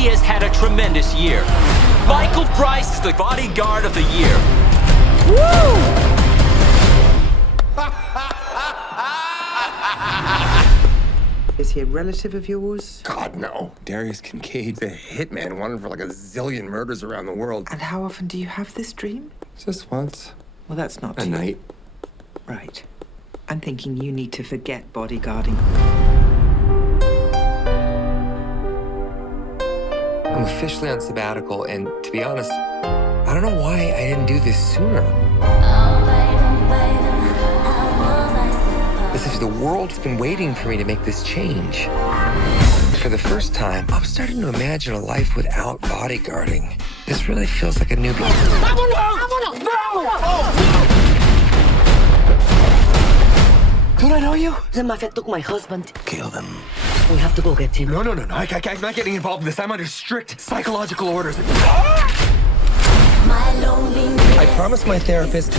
he has had a tremendous year. Michael Bryce is the bodyguard of the year. Woo! Is he a relative of yours? God, no. Darius Kincaid's a hitman wanted for like a zillion murders around the world. And how often do you have this dream? Just once. Well, that's not A too... night. Right. I'm thinking you need to forget bodyguarding. I'm officially on sabbatical, and to be honest, I don't know why I didn't do this sooner. As if the world's been waiting for me to make this change. For the first time, I'm starting to imagine a life without bodyguarding. This really feels like a new beginning. Don't I know you? The mafia took my husband. Kill them. We have to go get him. No. I'm not getting involved in this. I'm under strict psychological orders. I promised my therapist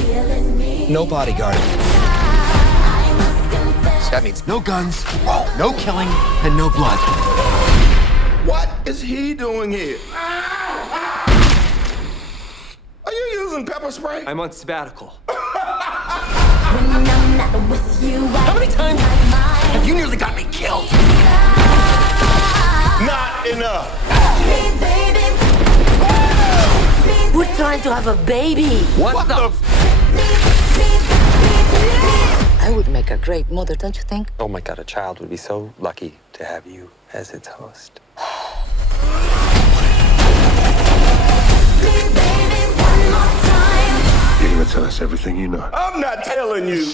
no bodyguarding. That means no guns, no killing, and no blood. What is he doing here? Are you using pepper spray? I'm on sabbatical. How many times have you nearly got me killed? Not enough. We're trying to have a baby. What the I would make a great mother, don't you think? Oh my God, a child would be so lucky to have you as its host. You're gonna tell us everything you know. I'm not telling you.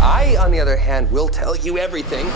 I, on the other hand, will tell you everything.